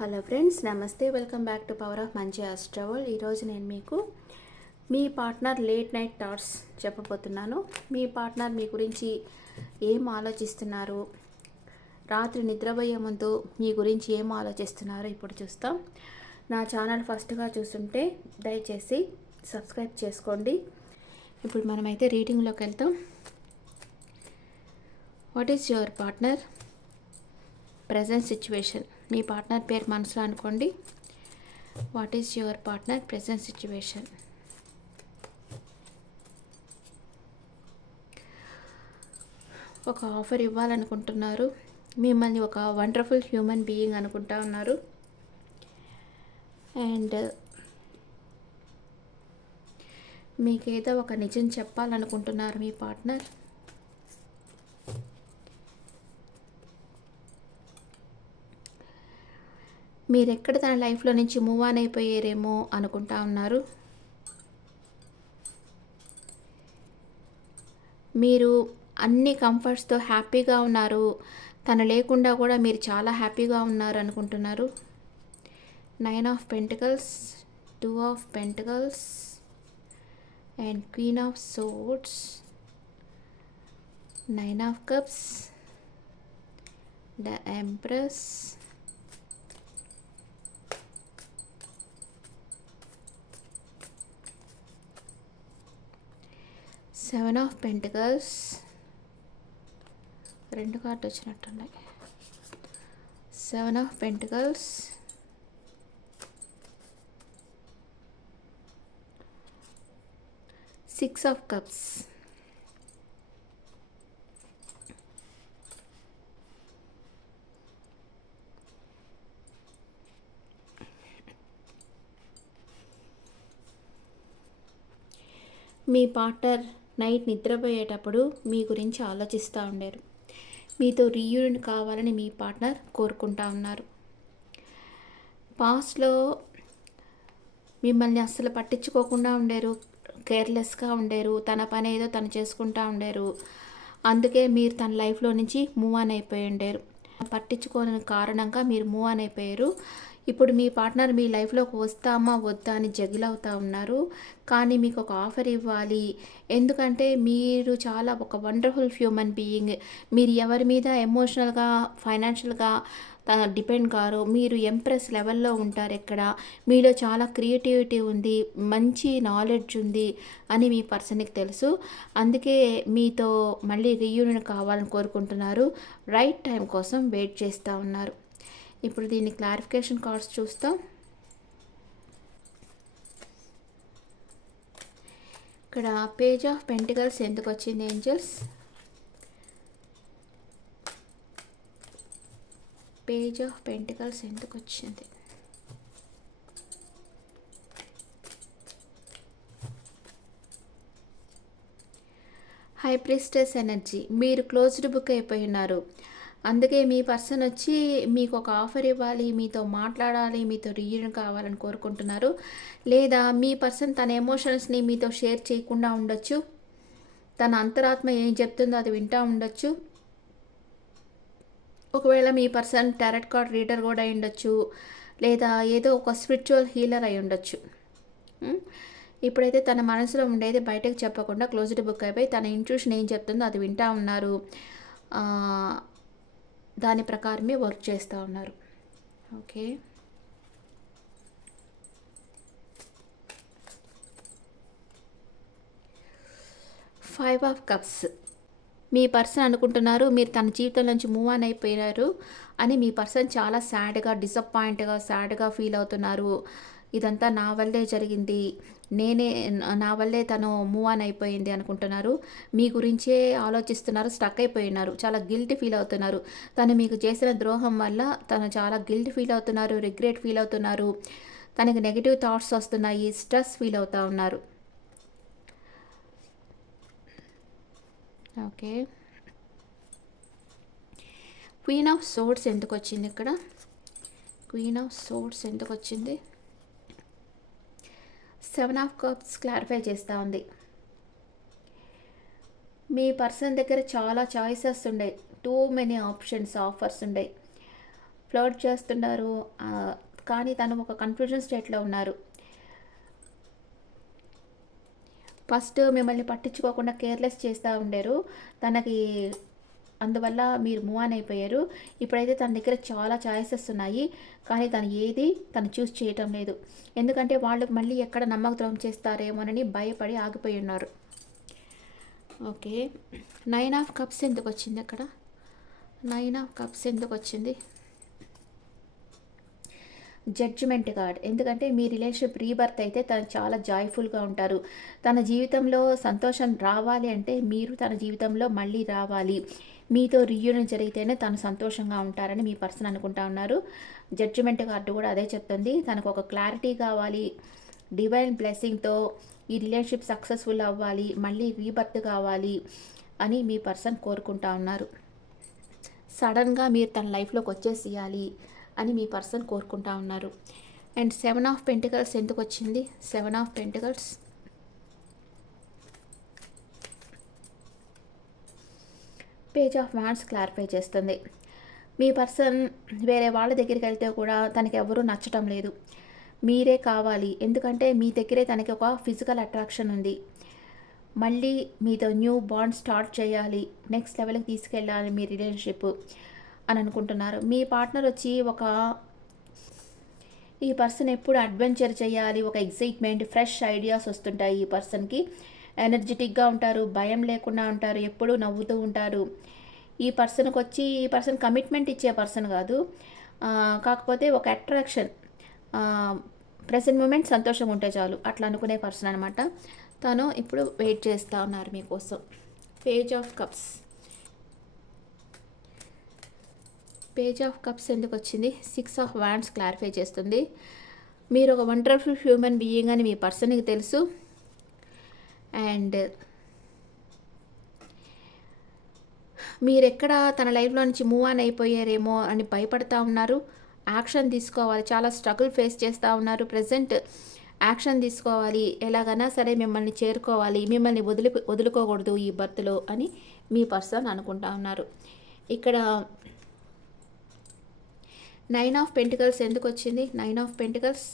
Hello friends నమస్తే welcome back to power of మంచి అస్ట్రవల్ ఈరోజు నేను మీకు మీ పార్ట్నర్ లేట్ నైట్ థాట్స్ చెప్పబోతున్నాను. మీ పార్ట్నర్ మీ గురించి ఏం ఆలోచిస్తున్నారు? రాత్రి నిద్రపోయే ముందు మీ గురించి ఏం ఆలోచిస్తున్నారో? ఇప్పుడు చూస్తాం. నా ఛానల్ ఫస్ట్గా చూస్తుంటే దయచేసి సబ్స్క్రైబ్ చేసుకోండి. ఇప్పుడు మనమైతే రీడింగ్లోకి వెళ్తాం. What is your partner present situation me partner పేరు మనసులో అనుకోండి. What is your partner present situation ఒక ఆఫర్ ఇవ్వాలనుకుంటున్నారు. మిమ్మల్ని ఒక వండర్ఫుల్ హ్యూమన్ బీయింగ్ అనుకుంటా ఉన్నారు. అండ్ మీకేదో ఒక నిజం చెప్పాలనుకుంటున్నారు మీ పార్ట్నర్. మీరు ఎక్కడ తన లైఫ్లో నుంచి మూవ్ ఆన్ అయిపోయారేమో అనుకుంటా ఉన్నారు. మీరు అన్ని కంఫర్ట్స్తో హ్యాపీగా ఉన్నారు. తను లేకుండా కూడా మీరు చాలా హ్యాపీగా ఉన్నారు అనుకుంటున్నారు. Nine of pentacles two of pentacles and queen of swords nine of cups the empress seven of pentacles. రెండు card వచ్చినట్టున్నాయి. Seven of pentacles. Six of cups. Me partner night నిద్రపోయేటప్పుడు మీ గురించి ఆలోచిస్తూ ఉండేరు. మీతో రీయూనియన్ కావాలని మీ పార్ట్నర్ కోరుకుంటా ఉన్నారు. పాస్ట్లో మిమ్మల్ని అస్సలు పట్టించుకోకుండా ఉండేరు. కేర్లెస్గా ఉండేరు. తన పని ఏదో తను చేసుకుంటా ఉండేరు. అందుకే మీరు తన లైఫ్లో నుంచి మూవ్ ఆన్ అయిపోయి ఉండేరు. పట్టించుకోని కారణంగా మీరు మూవ్ ఆన్ అయిపోయారు. ఇప్పుడు మీ పార్ట్నర్ మీ లైఫ్లోకి వస్తామా వద్దా అని జగిల్ అవుతా ఉన్నారు. కానీ మీకు ఒక ఆఫర్ ఇవ్వాలి. ఎందుకంటే మీరు చాలా ఒక వండర్ఫుల్ హ్యూమన్ బీయింగ్. మీరు ఎవరి మీద ఎమోషనల్గా ఫైనాన్షియల్గా డిపెండ్ కారు. మీరు ఎంప్రెస్ లెవెల్లో ఉంటారు ఎక్కడ. మీలో చాలా క్రియేటివిటీ ఉంది మంచి నాలెడ్జ్ ఉంది అని మీ పర్సన్కి తెలుసు. అందుకే మీతో మళ్ళీ రీయూనియన్ కావాలని కోరుకుంటున్నారు. రైట్ టైం కోసం వెయిట్ చేస్తూ ఉన్నారు. ఇప్పుడు దీన్ని క్లారిఫికేషన్ కార్డ్స్ చూస్తాం. ఇక్కడ పేజ్ ఆఫ్ పెంటికల్స్ ఎందుకు వచ్చింది ఏంజల్స్ పేజ్ ఆఫ్ పెంటికల్స్ ఎందుకు వచ్చింది? హైప్రిస్టెస్ ఎనర్జీ మీరు క్లోజ్డ్ బుక్ అయిపోయి ఉన్నారు. అందుకే మీ పర్సన్ వచ్చి మీకు ఒక ఆఫర్ ఇవ్వాలి మీతో మాట్లాడాలి మీతో రీయూన్ కావాలని కోరుకుంటున్నారు. లేదా మీ పర్సన్ తన ఎమోషన్స్ని మీతో షేర్ చేయకుండా ఉండొచ్చు. తన అంతరాత్మ ఏం చెప్తుందో అది వింటూ ఉండొచ్చు. ఒకవేళ మీ పర్సన్ టారెట్ కార్డ్ రీడర్ కూడా అయి ఉండొచ్చు. లేదా ఏదో ఒక స్పిరిచువల్ హీలర్ అయి ఉండొచ్చు. ఇప్పుడైతే తన మనసులో ఉండేది బయటకు చెప్పకుండా క్లోజ్డ్ బుక్ అయిపోయి తన ఇంట్యూషన్ ఏం చెప్తుందో అది వింటూ ఉన్నారు. దాని ప్రకారమే వర్క్ చేస్తూ ఉన్నారు. ఓకే. ఫైవ్ ఆఫ్ కప్స్ మీ పర్సన్ అనుకుంటున్నారు మీరు తన జీవితం నుంచి మూవ్ ఆన్ అయిపోయినారు అని మీ పర్సన్ చాలా సాడ్గా డిసప్పాయింట్గా సాడ్గా ఫీల్ అవుతున్నారు. ఇదంతా నా వల్లే జరిగింది. నేనే నా వల్లే తను మూవ్ ఆన్ అయిపోయింది అనుకుంటున్నారు. మీ గురించే ఆలోచిస్తున్నారు స్టక్ అయిపోయినారు. చాలా గిల్ట్ ఫీల్ అవుతున్నారు. తను మీకు చేసిన ద్రోహం వల్ల తను చాలా గిల్ట్ ఫీల్ అవుతున్నారు రిగ్రెట్ ఫీల్ అవుతున్నారు. తనకి నెగిటివ్ థాట్స్ వస్తున్నాయి స్ట్రెస్ ఫీల్ అవుతూ ఉన్నారు. ఓకే. క్వీన్ ఆఫ్ సోర్స్ ఎందుకు వచ్చింది ఇక్కడ? క్వీన్ ఆఫ్ సోర్స్ ఎందుకు వచ్చింది సెవెన్ ఆఫ్ కప్స్ క్లారిఫై చేస్తూ ఉంది. మీ పర్సన్ దగ్గర చాలా చాయిసెస్ ఉండే టూ మెనీ ఆప్షన్స్ ఆఫర్స్ ఉండే. ఫ్లోట్ చేస్తున్నారు కానీ తను ఒక కన్ఫ్యూజన్ స్టేట్లో ఉన్నారు. ఫస్ట్ మిమ్మల్ని పట్టించుకోకుండా కేర్లెస్ చేస్తూ ఉండారు. తనకి అందువల్ల మీరు మూవ్ ఆన్ అయిపోయారు. ఇప్పుడైతే తన దగ్గర చాలా ఛాయిసెస్ ఉన్నాయి. కానీ తను ఏది తను చూస్ చేయటం లేదు. ఎందుకంటే వాళ్ళు మళ్ళీ ఎక్కడ నమ్మకద్రోహం చేస్తారేమోనని భయపడి ఆగిపోయి ఉన్నారు. ఓకే. నైన్ ఆఫ్ కప్స్ ఎందుకు వచ్చింది అక్కడ? నైన్ ఆఫ్ కప్స్ ఎందుకు వచ్చింది? జడ్జిమెంట్ కార్డ్ ఎందుకంటే మీ రిలేషన్షిప్ రీబర్త్ అయితే తను చాలా జాయ్ఫుల్గా ఉంటారు. తన జీవితంలో సంతోషం రావాలి అంటే మీరు తన జీవితంలో మళ్ళీ రావాలి. మీతో రీయూనియన్ జరిగితేనే తను సంతోషంగా ఉంటారని మీ పర్సన్ అనుకుంటా ఉన్నారు. జడ్జిమెంట్ కార్డు కూడా అదే చెప్తుంది. తనకు ఒక క్లారిటీ కావాలి. డివైన్ బ్లెస్సింగ్తో ఈ రిలేషన్షిప్ సక్సెస్ఫుల్ అవ్వాలి. మళ్ళీ రీబర్త్ కావాలి అని మీ పర్సన్ కోరుకుంటా ఉన్నారు. సడన్గా మీరు తన లైఫ్లోకి వచ్చేసేయాలి అని మీ పర్సన్ కోరుకుంటా ఉన్నారు. అండ్ సెవెన్ ఆఫ్ పెంటికల్స్ ఎందుకు వచ్చింది? Seven of pentacles page of wands clarify చేస్తుంది. మీ పర్సన్ వేరే వాళ్ళ దగ్గరికి వెళ్తే కూడా తనకి ఎవరూ నచ్చటం లేదు. మీరే కావాలి. ఎందుకంటే మీ దగ్గరే తనకి ఒక ఫిజికల్ అట్రాక్షన్ ఉంది. మళ్ళీ మీతో న్యూ బాండ్ స్టార్ట్ చేయాలి. నెక్స్ట్ లెవెల్కి తీసుకెళ్ళాలి మీ రిలేషన్షిప్ అని అనుకుంటున్నారు. మీ పార్ట్నర్ వచ్చి ఒక ఈ పర్సన్ ఎప్పుడు అడ్వెంచర్ చేయాలి. ఒక ఎగ్జైట్మెంట్ ఫ్రెష్ ఐడియాస్ వస్తుంటాయి ఈ పర్సన్కి ఎనర్జెటిక్గా ఉంటారు భయం లేకుండా ఉంటారు ఎప్పుడూ నవ్వుతూ ఉంటారు. ఈ పర్సన్కి వచ్చి ఈ పర్సన్ కమిట్మెంట్ ఇచ్చే పర్సన్ కాదు. కాకపోతే ఒక అట్రాక్షన్. ప్రజెంట్ మూమెంట్ సంతోషంగా ఉంటే చాలు. అట్లా అనుకునే పర్సన్ అనమాట తను ఇప్పుడు వెయిట్ చేస్తూ ఉన్నారు మీకోసం. Page of cups. Page of cups ఎందుకు వచ్చింది సిక్స్ ఆఫ్ వ్యాండ్స్ క్లారిఫై చేస్తుంది. మీరు ఒక వండర్ఫుల్ హ్యూమన్ బీయింగ్ అని మీ పర్సన్కి తెలుసు. అండ్ మీరు ఎక్కడ తన లైఫ్లో నుంచి మూవ్ ఆన్ అయిపోయారేమో అని భయపడతా ఉన్నారు. యాక్షన్ తీసుకోవాలి. చాలా స్ట్రగుల్ ఫేస్ చేస్తూ ఉన్నారు. ప్రజెంట్ యాక్షన్ తీసుకోవాలి. ఎలాగైనా సరే మిమ్మల్ని చేరుకోవాలి. మిమ్మల్ని వదిలి వదులుకోకూడదు ఈ బర్త్లో అని మీ పర్సన్ అనుకుంటా ఉన్నారు. ఇక్కడ నైన్ ఆఫ్ పెంటికల్స్ ఎందుకు వచ్చింది? Nine of pentacles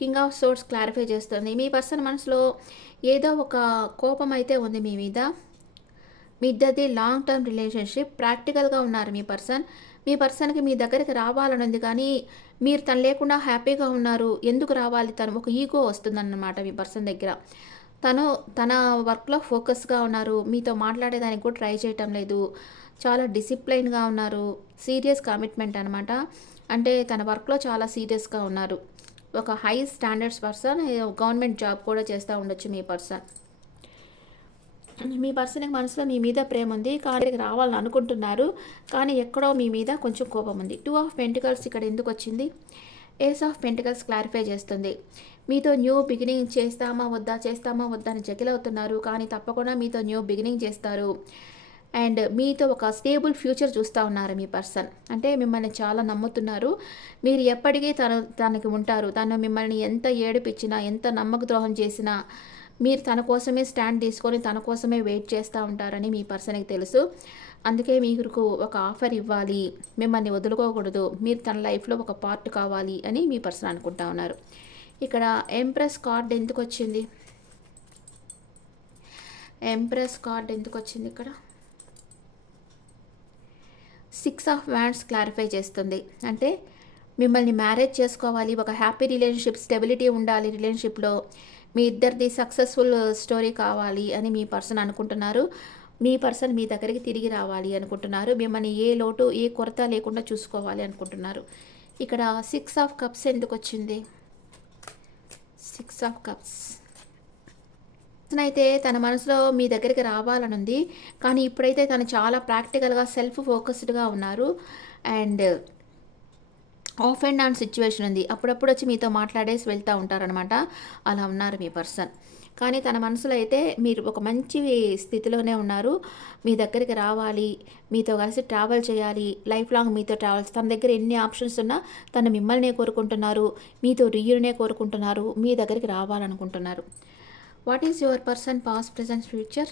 king of swords clarify చేస్తుంది. మీ పర్సన్ మనసులో ఏదో ఒక కోపం అయితే ఉంది మీ మీద. మీ ఇద్దరిది లాంగ్ టర్మ్ రిలేషన్షిప్ ప్రాక్టికల్గా ఉన్నారు మీ పర్సన్. మీ పర్సన్కి మీ దగ్గరికి రావాలని ఉంది కానీ మీరు తను లేకుండా హ్యాపీగా ఉన్నారు. ఎందుకు రావాలి? తను ఒక ఈగో వస్తుందన్నమాట మీ పర్సన్ దగ్గర. తను తన వర్క్లో ఫోకస్గా ఉన్నారు. మీతో మాట్లాడేదానికి కూడా ట్రై చేయటం లేదు. చాలా డిసిప్లైన్గా ఉన్నారు. సీరియస్ కమిట్మెంట్ అనమాట అంటే తన వర్క్లో చాలా సీరియస్గా ఉన్నారు. ఒక high standards person government job కూడా చేస్తూ ఉండొచ్చు మీ పర్సన్ మీ పర్సన్కి మనసులో మీ మీద ప్రేమ ఉంది కానీ రావాలని అనుకుంటున్నారు కానీ ఎక్కడో మీ మీద కొంచెం కోపం ఉంది. టూ ఆఫ్ పెంటికల్స్ ఇక్కడ ఎందుకు వచ్చింది? ఏస్ ఆఫ్ పెంటికల్స్ క్లారిఫై చేస్తుంది. మీతో న్యూ బిగినింగ్ చేస్తామా వద్దా చేస్తామా వద్దా అని జగిలవుతున్నారు కానీ తప్పకుండా మీతో న్యూ బిగినింగ్ చేస్తారు. అండ్ మీతో ఒక స్టేబుల్ ఫ్యూచర్ చూస్తూ ఉన్నారు మీ పర్సన్. అంటే మిమ్మల్ని చాలా నమ్ముతున్నారు. మీరు ఎప్పటికీ తను తనకి ఉంటారు. తను మిమ్మల్ని ఎంత ఏడిపించినా ఎంత నమ్మక ద్రోహం చేసినా మీరు తన కోసమే స్టాండ్ తీసుకొని తన కోసమే వెయిట్ చేస్తూ ఉంటారని మీ పర్సన్కి తెలుసు. అందుకే మీకు ఒక ఆఫర్ ఇవ్వాలి. మిమ్మల్ని వదులుకోకూడదు. మీరు తన లైఫ్లో ఒక పార్ట్ కావాలి అని మీ పర్సన్ అనుకుంటా ఉన్నారు. ఇక్కడ ఎంప్రెస్ కార్డ్ ఎందుకు వచ్చింది? ఎంప్రెస్ కార్డ్ ఎందుకు వచ్చింది ఇక్కడ? సిక్స్ ఆఫ్ వ్యాండ్స్ క్లారిఫై చేస్తుంది. అంటే మిమ్మల్ని మ్యారేజ్ చేసుకోవాలి ఒక హ్యాపీ రిలేషన్షిప్ స్టెబిలిటీ ఉండాలి రిలేషన్షిప్లో. మీ ఇద్దరిది సక్సెస్ఫుల్ స్టోరీ కావాలి అని మీ పర్సన్ అనుకుంటున్నారు. మీ పర్సన్ మీ దగ్గరికి తిరిగి రావాలి అనుకుంటున్నారు. మిమ్మల్ని ఏ లోటు ఏ కొరత లేకుండా చూసుకోవాలి అనుకుంటున్నారు. ఇక్కడ సిక్స్ ఆఫ్ కప్స్ ఎందుకు వచ్చింది? Six of cups. అయితే తన మనసులో మీ దగ్గరికి రావాలని ఉంది కానీ ఇప్పుడైతే తను చాలా ప్రాక్టికల్గా సెల్ఫ్ ఫోకస్డ్గా ఉన్నారు. And off and on situation ఉంది. అప్పుడప్పుడు వచ్చి మీతో మాట్లాడేసి వెళ్తూ ఉంటారనమాట అలా ఉన్నారు మీ పర్సన్. కానీ తన మనసులో అయితే మీరు ఒక మంచి స్థితిలోనే ఉన్నారు. మీ దగ్గరికి రావాలి. మీతో కలిసి ట్రావెల్ చేయాలి. లైఫ్ లాంగ్ మీతో ట్రావెల్స్. తన దగ్గర ఎన్ని ఆప్షన్స్ ఉన్నా తను మిమ్మల్నే కోరుకుంటున్నారు. మీతో రీయూనే కోరుకుంటున్నారు. మీ దగ్గరికి రావాలనుకుంటున్నారు. What is your person past present future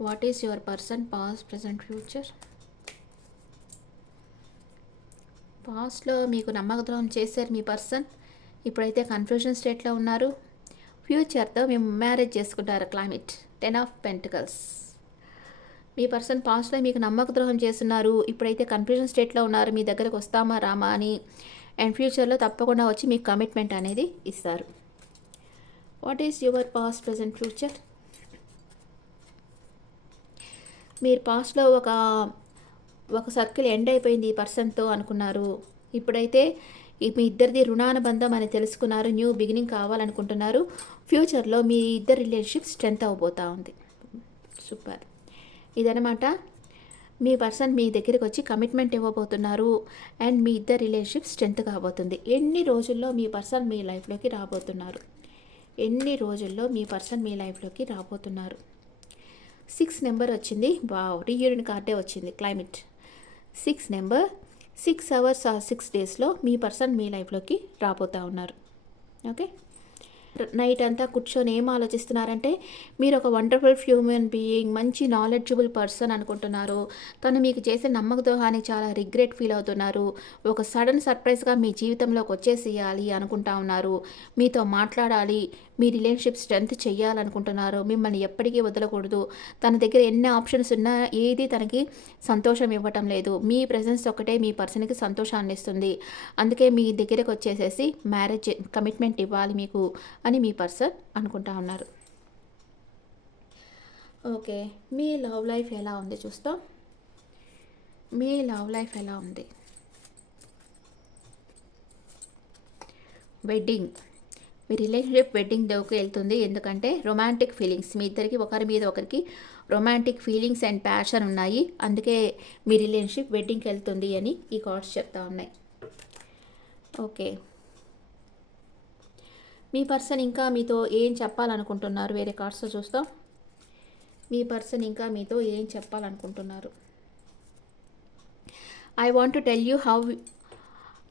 what is your person past present future పాస్ట్లో మీకు నమ్మకద్రోహం చేశారు మీ పర్సన్ ఇప్పుడైతే కన్ఫ్యూజన్ స్టేట్లో ఉన్నారు. ఫ్యూచర్తో మేము మ్యారేజ్ చేసుకుంటారు క్లైమేట్ టెన్ ఆఫ్ పెంటికల్స్ మీ పర్సన్ పాస్ట్లో మీకు నమ్మకద్రోహం చేస్తున్నారు. ఇప్పుడైతే కన్ఫ్యూజన్ స్టేట్లో ఉన్నారు. మీ దగ్గరకు వస్తామా రామా అని. అండ్ ఫ్యూచర్లో తప్పకుండా వచ్చి మీకు కమిట్మెంట్ అనేది ఇస్తారు. What is your past present future మీరు పాస్ట్లో ఒక ఒక సర్కిల్ ఎండ్ అయిపోయింది ఈ పర్సన్తో అనుకున్నారు. ఇప్పుడైతే మీ ఇద్దరిది రుణానుబంధం అని తెలుసుకున్నారు. న్యూ బిగినింగ్ కావాలనుకుంటున్నారు. ఫ్యూచర్లో మీ ఇద్దరు రిలేషన్షిప్ స్ట్రెంత్ అవబోతూ ఉంది. సూపర్ ఇదనమాట మీ పర్సన్ మీ దగ్గరికి వచ్చి కమిట్మెంట్ ఇవ్వబోతున్నారు. అండ్ మీ ఇద్దరు రిలేషన్షిప్ స్ట్రెంత్ కాబోతుంది. ఎన్ని రోజుల్లో మీ పర్సన్ మీ లైఫ్లోకి రాబోతున్నారు? ఎన్ని రోజుల్లో మీ పర్సన్ మీ లైఫ్లోకి రాబోతున్నారు? సిక్స్ నెంబర్ వచ్చింది. వావ్ రీయూనియన్ కార్డే వచ్చింది. Climate. Six number six hours ఆ సిక్స్ డేస్లో మీ పర్సన్ మీ లైఫ్లోకి రాబోతూ ఉన్నారు. ఓకే? నైట్ అంతా కూర్చొని ఏం ఆలోచిస్తున్నారంటే మీరు ఒక వండర్ఫుల్ హ్యూమన్ బీయింగ్ మంచి నాలెడ్జబుల్ పర్సన్ అనుకుంటున్నారు. తను మీకు చేసే నమ్మకద్రోహానికి చాలా రిగ్రెట్ ఫీల్ అవుతున్నారు. ఒక సడన్ సర్ప్రైజ్గా మీ జీవితంలోకి వచ్చేసేయాలి అనుకుంటా ఉన్నారు. మీతో మాట్లాడాలి. మీ రిలేషన్షిప్ స్ట్రెంత్ చేయాలనుకుంటున్నారు మిమ్మల్ని ఎప్పటికీ వదలకూడదు. తన దగ్గర ఎన్ని ఆప్షన్స్ ఉన్నా ఏది తనకి సంతోషం ఇవ్వటం లేదు. మీ ప్రెసెన్స్ ఒకటే మీ పర్సన్కి సంతోషాన్ని ఇస్తుంది. అందుకే మీ దగ్గరకు వచ్చేసేసి మ్యారేజ్ కమిట్మెంట్ ఇవ్వాలి మీకు. అని మీ పర్సన్ అనుకుంటా ఉన్నారు. ఓకే మీ లవ్ లైఫ్ ఎలా ఉంది చూస్తాం. మీ లవ్ లైఫ్ ఎలా ఉంది. వెడ్డింగ్. మీ రిలేషన్షిప్ వెడ్డింగ్ దేవుకు వెళ్తుంది. ఎందుకంటే రొమాంటిక్ ఫీలింగ్స్ మీ ఇద్దరికి ఒకరి మీద ఒకరికి రొమాంటిక్ ఫీలింగ్స్ అండ్ ప్యాషన్ ఉన్నాయి. అందుకే మీ రిలేషన్షిప్ వెడ్డింగ్కి వెళ్తుంది అని ఈ కార్డ్స్ చెప్తా ఉన్నాయి. ఓకే. మీ పర్సన్ ఇంకా మీతో ఏం చెప్పాలనుకుంటున్నారు? వేరే కార్డ్స్లో చూస్తాం. మీ పర్సన్ ఇంకా మీతో ఏం చెప్పాలనుకుంటున్నారు? I want to tell you how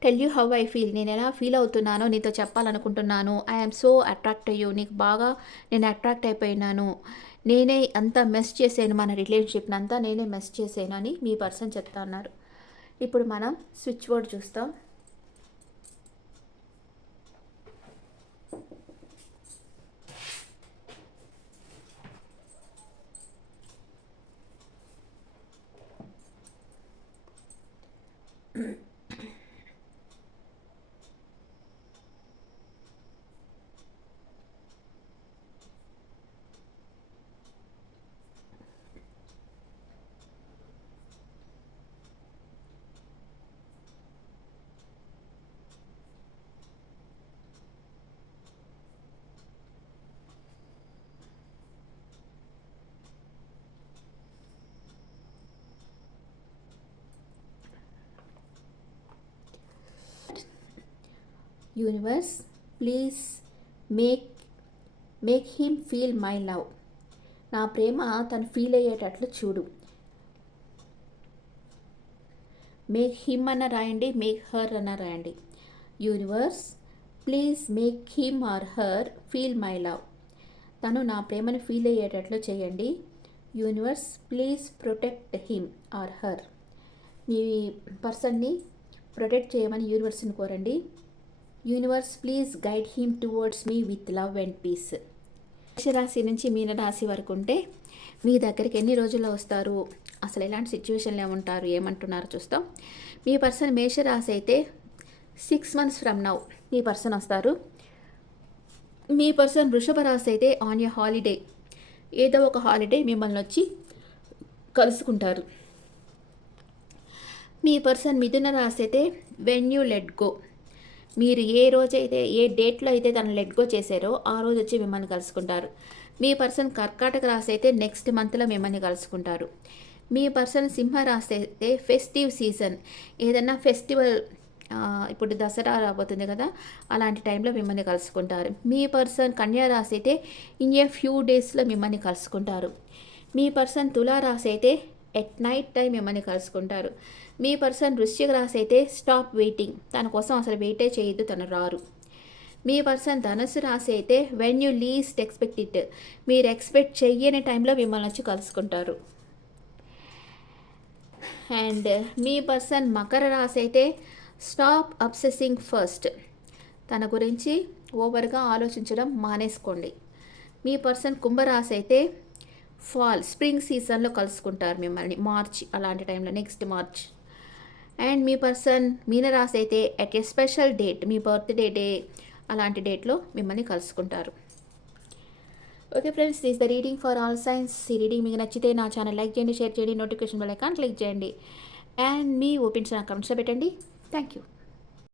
tell you how I feel నేను ఎలా ఫీల్ అవుతున్నానో నీతో చెప్పాలనుకుంటున్నాను. ఐఎమ్ సో అట్రాక్ట్ అయ్యూ నీకు బాగా నేను అట్రాక్ట్ అయిపోయినాను. నేనే అంతా మెస్ చేశాను మన రిలేషన్షిప్ని అంతా నేనే మెస్ చేశాను అని మీ పర్సన్ చెప్తా ఉన్నారు ఇప్పుడు మనం స్విచ్ బోర్డ్ చూస్తాం. Universe please make make him feel my love నా ప్రేమ తను ఫీల్ అయ్యేటట్లు చూడు. మేక్ హిమ్ అన్న రాయండి మేక్ హర్ అన్న రాయండి. Universe please make him or her feel my love తను నా ప్రేమను ఫీల్ అయ్యేటట్లు చేయండి. Universe please protect him or her మీ పర్సన్ని ప్రొటెక్ట్ చేయమని యూనివర్స్ని కోరండి. Universe please guide him towards me with love and peace మేషరాశి నుంచి మీనరాశి వరకు ఉంటే మీ దగ్గరికి ఎన్ని రోజుల్లో వస్తారు? అసలు ఎలాంటి సిచ్యువేషన్లో ఉంటారు? ఏమంటున్నారు చూస్తాం. మీ పర్సన్ మేషరాశి అయితే సిక్స్ మంత్స్ ఫ్రమ్ నౌ మీ పర్సన్ వస్తారు. మీ పర్సన్ వృషభ రాశి అయితే ఆన్ ఏ హాలిడే ఏదో ఒక హాలిడే మిమ్మల్ని వచ్చి కలుసుకుంటారు. మీ పర్సన్ మిథున రాశి అయితే వెన్ యూ లెట్ గో మీరు ఏ రోజైతే ఏ డేట్లో అయితే తను లెట్ గో చేశారో ఆ రోజు వచ్చి మిమ్మల్ని కలుసుకుంటారు. మీ పర్సన్ కర్కాటక రాశి అయితే నెక్స్ట్ మంత్లో మిమ్మల్ని కలుసుకుంటారు. మీ పర్సన్ సింహ రాశి అయితే ఫెస్టివ్ సీజన్ ఏదన్నా ఫెస్టివల్ ఇప్పుడు దసరా రాబోతుంది కదా అలాంటి టైంలో మిమ్మల్ని కలుసుకుంటారు. మీ పర్సన్ కన్యా రాశి అయితే ఇన్ ఏ ఫ్యూ డేస్లో మిమ్మల్ని కలుసుకుంటారు. మీ పర్సన్ తులా రాశి అయితే ఎట్ నైట్ టైం మిమ్మల్ని కలుసుకుంటారు. మీ పర్సన్ వృశ్చిక రాశి అయితే స్టాప్ వెయిటింగ్ తన కోసం అసలు వెయిటే చేయొద్దు తను రారు. మీ పర్సన్ ధనుసు రాశి అయితే when you least expect it మీరు ఎక్స్పెక్ట్ చెయ్యని టైంలో మిమ్మల్ని వచ్చి కలుసుకుంటారు. అండ్ మీ పర్సన్ మకర రాశి అయితే స్టాప్ అబ్సెసింగ్ ఫస్ట్ తన గురించి ఓవర్గా ఆలోచించడం మానేసుకోండి. మీ పర్సన్ కుంభరాశి అయితే ఫాల్ స్ప్రింగ్ సీజన్లో కలుసుకుంటారు మిమ్మల్ని. మార్చ్ అలాంటి టైంలో నెక్స్ట్ మార్చ్. అండ్ మీ పర్సన్ మీనరాశి అయితే అట్ ఏ స్పెషల్ డేట్ మీ బర్త్డే డే అలాంటి డేట్లో మిమ్మల్ని కలుసుకుంటారు. Okay friends this the reading for all signs ఈ రీడింగ్ మీకు నచ్చితే నా ఛానల్ లైక్ చేయండి షేర్ చేయండి నోటిఫికేషన్ బెల్ ఐకాన్ క్లిక్ చేయండి. అండ్ మీ ఒపీనియన్స్ నా కమెంట్స్లో పెట్టండి. Thank you